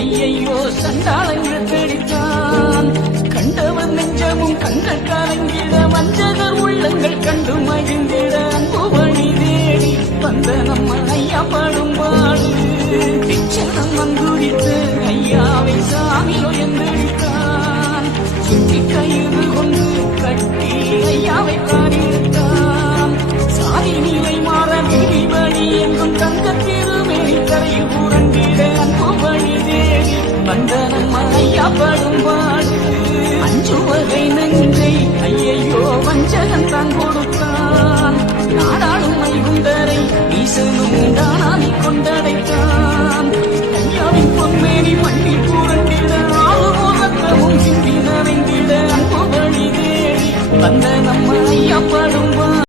ஐயையோ சண்டாளங்கள் பிடித்தான். கண்டவர் நெஞ்சமும் கண்கள் கலங்கிட வஞ்சகர் உள்ளங்கள் கண்டு மகிழ்ந்திட அன்பு வழி தேடி வந்த நம்ம ஐயா படும் பாடு. பிச்சனம் வந்துரித்து ஐயாவை சாமி உயர்ந்தெடுத்தான். சுற்றி கயிறு கொண்டு கட்டி ஐயாவை